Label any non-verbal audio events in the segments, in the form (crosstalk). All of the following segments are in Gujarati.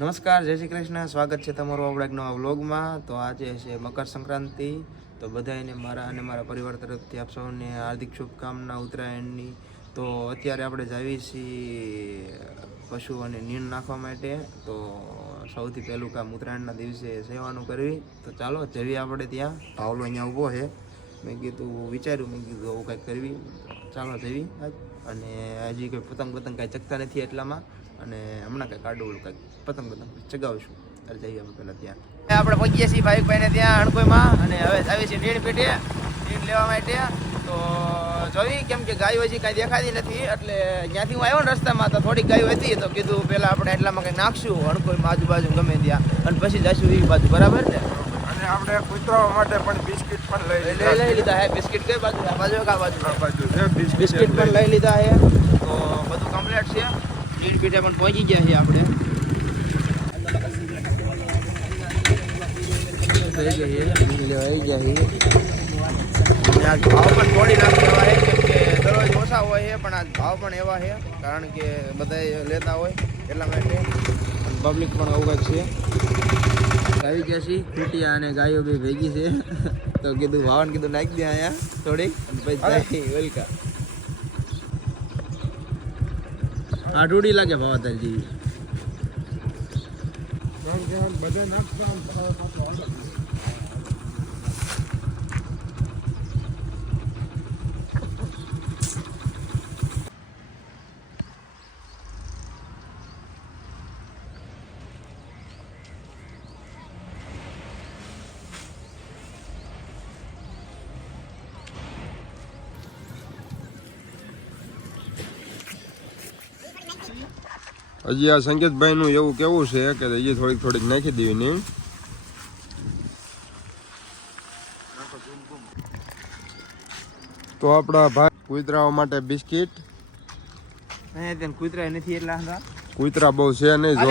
નમસ્કાર, જય શ્રી કૃષ્ણ. સ્વાગત છે તમારું આપણા એક નવા વ્લોગમાં. તો આજે છે મકર સંક્રાંતિ. તો બધાને મારા અને મારા પરિવાર તરફથી આપ સૌને હાર્દિક શુભકામના ઉત્તરાયણની. તો અત્યારે આપણે જાવી છીએ પશુઓને નીણ નાખવા માટે. તો સૌથી પહેલું કામ ઉત્તરાયણના દિવસે સેવાનું કરવી. તો ચાલો, જઈએ આપણે ત્યાં. ભાવલો અહીંયા ઊભો છે. મેં કીધું, વિચાર્યું, મેં કીધું, આવું કંઈક કરવી. ચાલો જવી અને હજી કોઈ પતંગ પતંગ કાંઈ ચકતા નથી એટલામાં. અને હમણાં કંઈક આડું કંઈક પતંગ પતંગ ચગાવશું. ત્યારે જઈએ અમે પહેલાં ત્યાં. આપણે પહોંચીએ છીએ ભાઈ ભાઈને ત્યાં અણકોઈમાં અને હવે આવી છીએ નીણ પેટે. નીણ લેવા માટે. તો જોઈ કેમ કે ગાયો હજી કાંઈ દેખાતી નથી એટલે જ્યાંથી હું આવ્યો ને રસ્તામાં તો થોડીક ગાયો હતી તો કીધું પહેલાં આપણે એટલામાં કંઈક નાખશું અણકોઈમાં આજુબાજુ ગમે ત્યાં. અને પછી જશું એ બાજુ બરાબર ને? અને આપણે કૂતરાઓ માટે પણ બિસ્કિટ પણ લઈ લઈ લીધા લઈ લીધા હે. બિસ્કિટ કઈ બાજુ? આ બાજુ કા બાજુ. બાજુ બિસ્કિટ બિસ્કિટ પણ લઈ લીધા. છે તો બધું કમ્પ્લીટ છે. નીટ પીઠે પણ પહોંચી ગયા છીએ આપણે. આજ ભાવ પણ થોડી નાખી એવા કેમ કે દરરોજ ઓછા હોય છે પણ આજ ભાવ પણ એવા છે કારણ કે બધા લેતા હોય એટલા માટે. પબ્લિક પણ કંઈક છે. આવી ગયા છીએ ખૂટિયા અને ગાયો બી ભેગી છે. તો કીધું ભાવન કીધું નાખી દે અહીંયા થોડીક. પછી વેલકા ડૂડી લાગે ભાવતર જેવી બધા નાખતા હજી આ સંકેતભાઈ નું એવું કેવું છે કે હજી થોડીક થોડીક નાખી દેવી ને તો આપણા ભાઈ કૂતરાઓ માટે બિસ્કિટ. કુતરા નથી એટલા કૂતરા બહુ છે નહીં જો.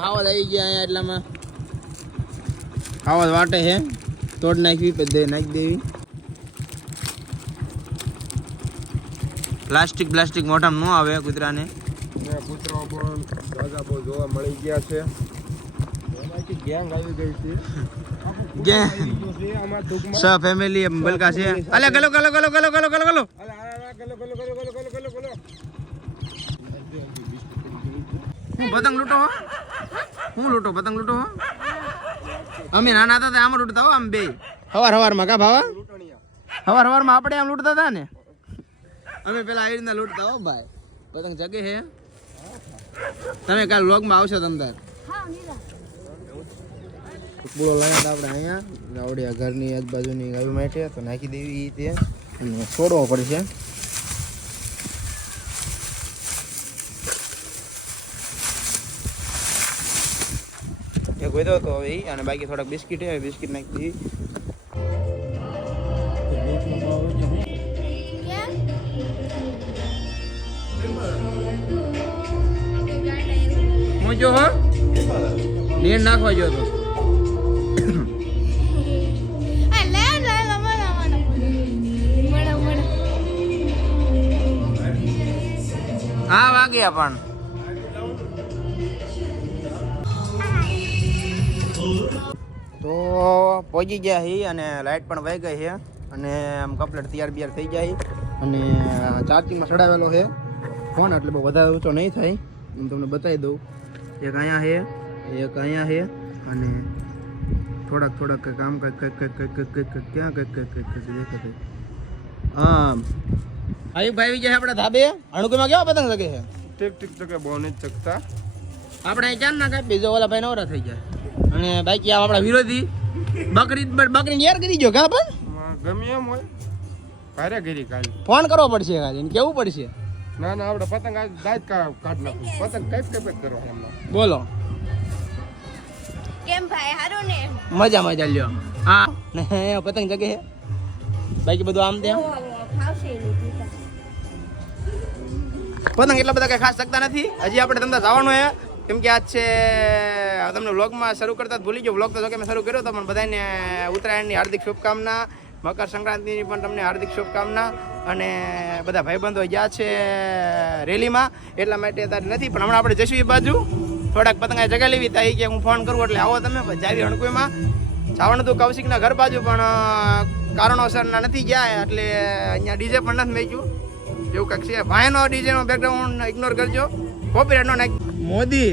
આવાજ આવી ગયા અહીંયા એટલામાં ખાવા વાટે છે તોડ નાખવી પછી નાખી દેવી પ્લાસ્ટિક પ્લાસ્ટિક મોઢામાં ન આવે કૂતરાને ને પણ દાદા બહુ જોવા મળી ગયા છે ગેંગ આવી ગઈ છે ગેંગ. આવી ગયો છે આમાં ટૂંકમાં સ ફેમિલી બલકા છે અલે ગલો ગલો ગલો ગલો ગલો ગલો ગલો અલા, અલા, અલા, ગલો, ગલો, ગલો, ગલો, ગલો, ગલો, ગલો. હું પતંગ લૂંટો હો લૂંટો પતંગ લૂંટો અમે નાના હતા આમ લૂંટતા હો આમ બે. હવાર હવારમાં કા ભાવા. હવાર હવારમાં આપણે આમ લૂંટતા હતા ને? અમે પેલા આવી રીતના લૂંટતા હો ભાઈ. પતંગ જગે હે તમે કાલ લોગમાં માં આવશો તમ તાર. પૂળો લાયા હતા આપણે અહીંયા ગાવડિયા ઘરની આજુબાજુની ગાયું માટે તો નાખી દેવી તે. અને છોડવો પડશે. એક હતો તો હવે અને બાકી થોડાક બિસ્કિટ એ બિસ્કિટ નાખી દીધી. જો હો. નીર નાખવા જો તો. હા વાગ્યા પણ. તો પહોંચી ગયા હી અને લાઇટ પણ વહી ગઈ છે અને આમ કપલેટ તૈયાર બિયાર થઈ જાય અને ચાર્જિંગમાં ચડાવેલો છે ફોન એટલે બહુ વધારે ઊંચો નહીં થાય. હું તમને બતાવી દઉં. એક અહીંયા છે એક અહીંયા છે અને થોડાક થોડાક કંઈક આમ કંઈક કંઈક કંઈક કંઈક કંઈક કંઈક કંઈક ક્યાં કંઈક કંઈક કંઈક કંઈક દેખાય આમ. આવી ભાઈ ગયા આપણે ધાબે. અણુકીમાં કેવા પતંગ લગે છે ઠીક ઠીક ચકે બહુ નહીં ચકતા આપણે ચાર ના કાંઈ બીજો ઓલા ભાઈ નવરા થઈ જાય અને બાકી આ આપણા વિરોધી. બકરી બકરી યાર કરી જો કા પણ? ગમે એમ હોય. ભારે ગીરી કાલ ફોન કરવો પડશે કાલે કેવું પડશે? ના ના આપણે પતંગ આજ દાજ કાઢ નાખું. પતંગ કઈ કઈ કરો એમનો? બોલો. કેમ ભાઈ હારું ને? મજા મજા લ્યો. હા. ને પતંગ જગે હે? બાકી બધું આમ તેમ. પતંગ એટલા બધા કઈ ખાસ શકતા નથી? હજી આપણે ધંધા જવાનું હે. કેમ કે આજ છે તમને વ્લોગમાં શરૂ કરતા ભૂલી ગયો. વ્લોગ તો જો કે મેં શરૂ કર્યો હતો પણ બધાને ઉત્તરાયણની હાર્દિક શુભકામના, મકર સંક્રાંતિની પણ તમને હાર્દિક શુભકામના અને બધા ભાઈબંધો ગયા છે રેલીમાં, એટલા માટે અત્યારે નથી, પણ હમણાં આપણે જઈશું એ બાજુ. થોડાક પતંગા જગા લેવી, તા કે હું ફોન કરું, એટલે આવો તમે જાવી હણકુઈમાં જવાનું હતું કૌશિકના ઘર બાજુ, પણ કારણોસરના નથી ગયા, એટલે અહીંયા ડીજે પણ નથી મેચ્યું એવું કંઈક છે. ભાઈનો ડીજેનો બેકગ્રાઉન્ડ ઇગ્નોર કરજો. કોપી નો નાખ મોદી!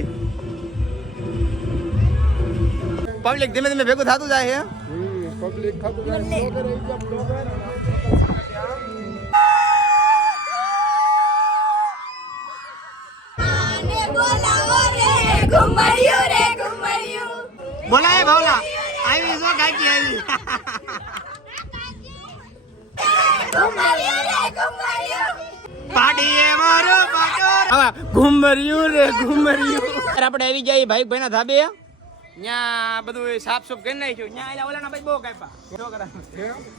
પબ્લિક ધીમે ધીમે ભેગું થતું જાય છે. પબ્લિક જાય ગયા બોલાય ભાવલા આવી જો કાકી આવી. ઘુમરિયું રે ઘુમરિયું. પાડીએ મારો પાટો. હવે ઘુમરિયું રે ઘુમરિયું. આપણે આવી જાય ભાઈ ભાઈના ધાબે. ત્યાં બધું સાફ સુફ કરી નાખ્યું. ત્યાં ઓલાના ભાઈ બહુ કાપ્યા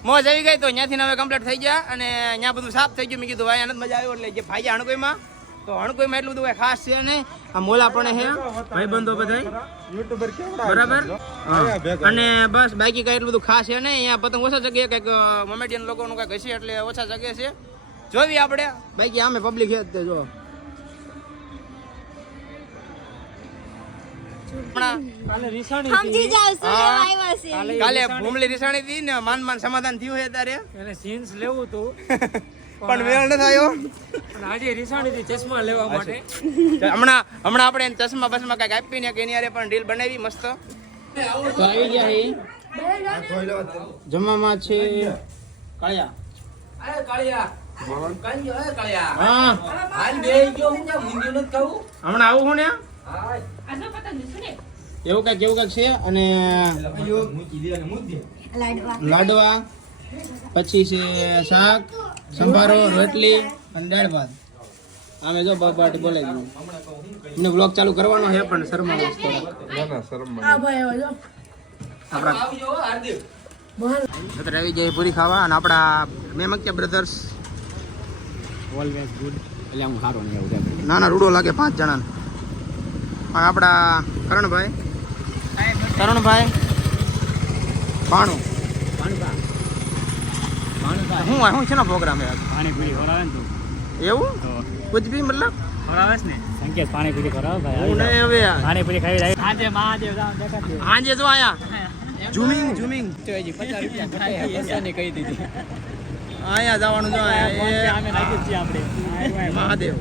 મોજ આવી ગઈ તો ત્યાંથી હવે કમ્પ્લીટ થઈ ગયા અને ત્યાં બધું સાફ થઈ ગયું. મેં કીધું ભાઈ આનંદ મજા આવ્યો એટલે જે ભાઈ હણકોઈમાં તો હણકોઈમાં એટલું બધું કાંઈ ખાસ છે નહીં. આ મોલા પણ છે ભાઈ બંધો બધા યુટ્યુબર બરાબર? અને બસ બાકી કઈ એટલું બધું ખાસ છે નહીં. અહીંયા પતંગ ઓછા જગ્યાએ કંઈક મોમેડિયન લોકોનું કંઈક હશે એટલે ઓછા જગ્યા છે. જોવી આપણે. બાકી આમે પબ્લિક છે જ. કાલે ભૂમલી રીસાણી હતી ને માન માન સમાધાન થયું છે તારે એને સીન્સ લેવું તું (laughs) પણ મેળ ન થયો આજે રીસાણી થી ચશ્મા લેવા માટે. હમણાં હમણાં આપણે ચશ્મા બસમાં કંઈક આપી ને કે એની પણ ડીલ બનાવી મસ્ત. તો આવી ગયા છે જમવામાં છે કાળિયા. હા. હમણાં આવું હું ને? એવું કંઈક એવું કંઈક છે? અને લાડવા લાડવા પછી છે શાક સંભારો રોટલી અને દાળ ભાત. અમે જો બાપાટી બોલે ગયું એમને બ્લોગ ચાલુ કરવાનો છે પણ થોડાક. ના ના શરમ આપણા અત્યારે આવી જાય પૂરી ખાવા અને આપણા મેમક્યા બ્રધર્સ ઓલવેઝ ગુડ એટલે હું સારો નહીં એવું નાના રૂડો લાગે પાંચ જણા આપણા કરણભાઈ. કરણભાઈ. ભાણું. હું હું છે ને પ્રોગ્રામ યાર પાણીપુરી ખવડાવે ને તું. એવું? કુછ ભી મતલબ? ખવડાવે ને? સંકેત પાણીપુરી ખવડાવે ભાઈ હું નહીં હવે યાર. પાણીપુરી ખાવી જાય આજે મહાદેવ આજે જો આયા. ઝૂમિંગ. ઝૂમિંગ. તો હજી પચાસ રૂપિયા બસાની કહી દીધી. આયા જવાનું જો આયા. એ મહાદેવ.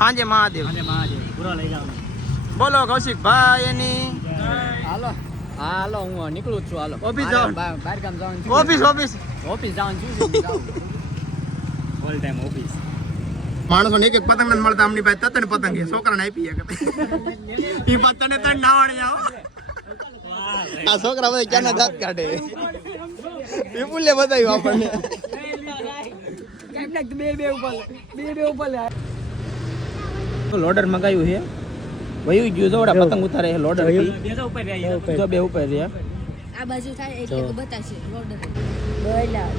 હાજે મહાદેવ. હાજે મહાદેવ. પૂરો લઈ જાવ બોલો કૌશિક ભાઈ એની. હાલો હાલો હું નીકળું જ છું હાલો. ઓફિસ જાઉં બહાર ગામ જવાનું છું. ઓફિસ ઓફિસ ઓફિસ જવાનું છું ઓલ ટાઈમ ઓફિસ માણસો એક એક પતંગ નથી મળતા આમની પાસે તતને પતંગ છે. છોકરાને આપી શકે. ઈ પતંગને તને ના વાળી આવો આ છોકરા બધા ક્યાંના દાંત કાઢે? વિપુલે બતાવ્યું આપણને. લોડર મગાવ્યું છે? વયું ગયું જો ઓલા પતંગ ઉતારે છે લોડર બેસો ઉપર રહ્યા જો બે ઉપર રહ્યા. આ બાજુ થાય એટલે તો બતાશે લોડર. બોલા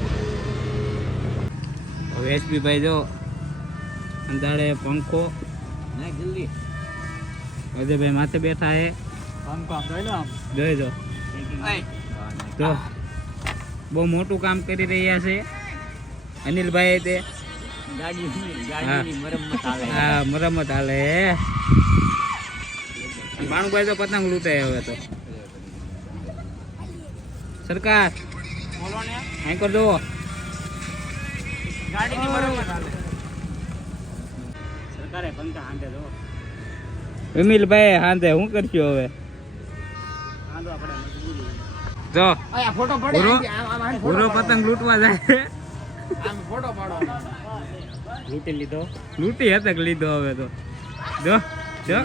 હવે એસપી ભાઈ જો અંધાડે પંખો. ના જલ્દી અજયભાઈ માથે બેઠા હે પંખો આમ જોઈ લો જોઈ જો. તો બહુ મોટું કામ કરી રહ્યા છે. અનિલભાઈ તે ગાડીની મરમ્મત હાલે. હા મરમ્મત હાલે. ભાણુભાઈ તો પતંગ લૂંટે હવે તો. સરકાર અહીં કર દો વિમિલભાઈ હાંધે શું કરશું હવે? જો પતંગ લૂંટવા જાય. લૂંટી લીધો. લૂંટી હતક લીધો હવે તો. જો જો.